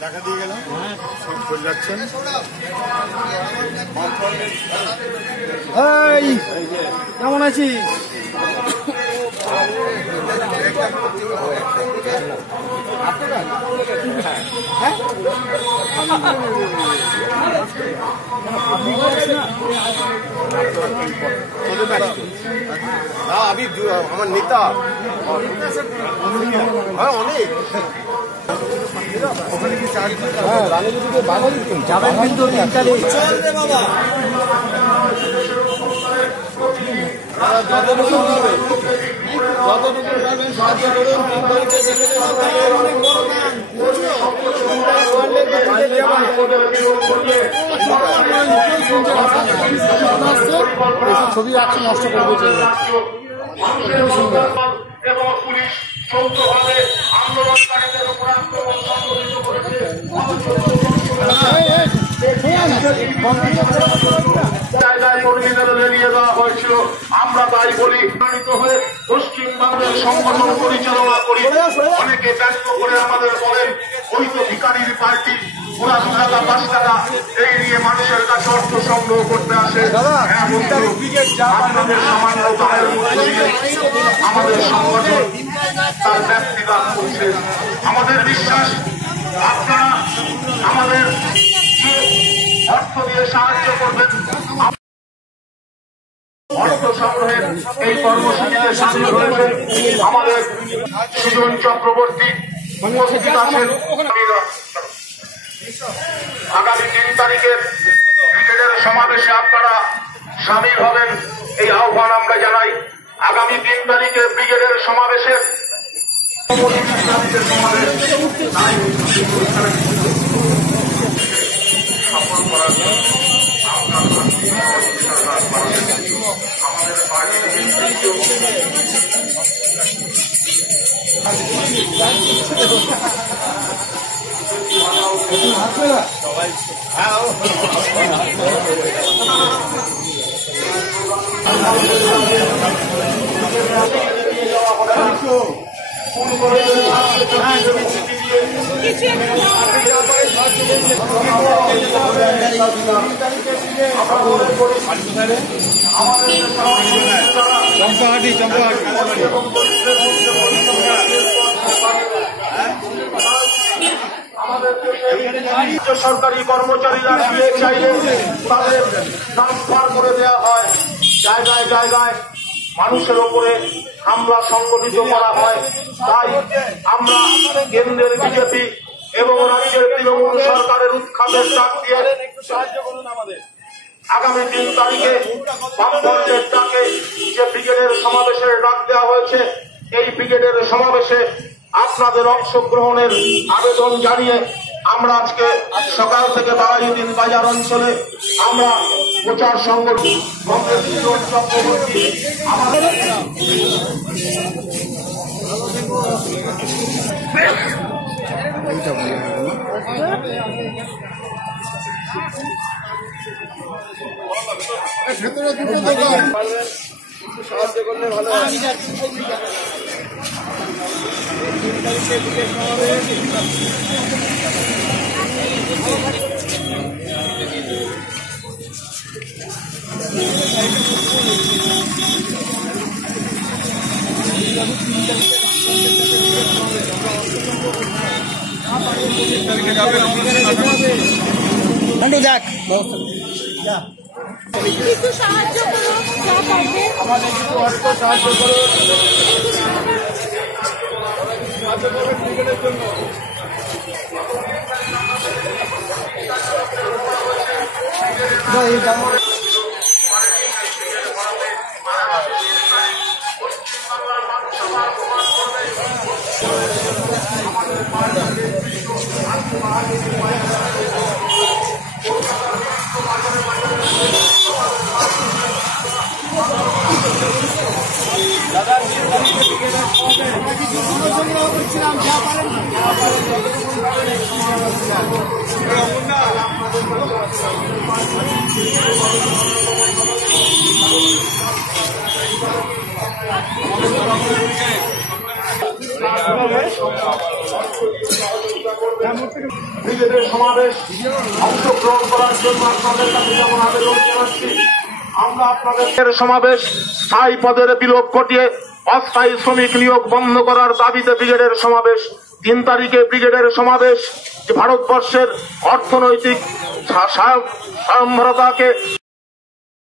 দেখা দিয়ে গেলাম। চলে যাচ্ছেন। কেমন আছিস? না আমি আমার নেতা। হ্যাঁ অনেক যাবেন কিন্তু ছবি একশো নষ্ট করব এবং পুলিশ সৌদ্ধভাবে আন্দোলনকারীদের উপর আক্রমণ সংঘটিত করেছে। আমরা তাই বলি হয়ে পশ্চিমবঙ্গের সংগঠন পরিচালনা করি। অনেকে ব্যক্ত করে আমাদের বলেন, ওই তো ভিকারির পার্টি। ওরা দু টাকা পাঁচ টাকা এই নিয়ে মানুষের কাছে অর্থ সংগ্রহ করতে আসে। হ্যাঁ আপনাদের সামান্য আমাদের সংগঠন তার ব্যক্তিগত করছে। আমাদের বিশ্বাস আপনারা আমাদের অর্থ দিয়ে সাহায্য করবেন অর্থ সংগ্রহের এই কর্মসূচিতে সামিল হয়েছে আমাদের সুজন চক্রবর্তী উপস্থিত আছেন। আগামী তিন তারিখের ব্রিগেডের সমাবেশে আপনারা সামিল হবেন। এই আহ্বান আমরা জানাই। আগামী তিন তারিখে ব্রিগেডের সমাবেশে আমাদের পার্টির চম্পাহাটি চম্পাহাটি রাজ্য সরকারি কর্মচারীরা গিয়ে চাইলে তাদের ট্রান্সফার করে দেওয়া হয়। জায়গায় জায়গায় মানুষের ওপরে হামলা সংগঠিত করা হয়। তাই আমরা কেন্দ্রের বিজেপি এবং রাজ্যের তৃণমূল সরকারের উৎখাতের ডাক দিয়ে সাহায্য করুন আমাদের আগামী তিন তারিখে বামফ্রন্টের ডাকে যে ব্রিগেডের সমাবেশের ডাক দেওয়া হয়েছে, এই ব্রিগেডের সমাবেশে আপনাদের অংশগ্রহণের আবেদন জানিয়ে আমরা আজকে সকাল থেকে বারাইউদ্দিন বাজার অঞ্চলে আমরা প্রচার সংগঠন কংগ্রেস চক্রবর্তী আমাদের ভেতরে দুটো দোকান যাক একটু সাহায্য করো যা পারবে আমাদের কিছু অর্থ সাহায্য করুন Ahí estamos. নিজেদের সমাবেশ অংশগ্রহণ করার জন্য আপনাদের কাছে যেমন আবেদন আপনাদের সমাবেশ স্থায়ী পদের বিলোপ ঘটিয়ে অস্থায়ী শ্রমিক নিয়োগ বন্ধ করার দাবিতে ব্রিগেডের সমাবেশ তিন তারিখে ব্রিগেডের সমাবেশ ভারতবর্ষের অর্থনৈতিক স্বয়ংভরতাকে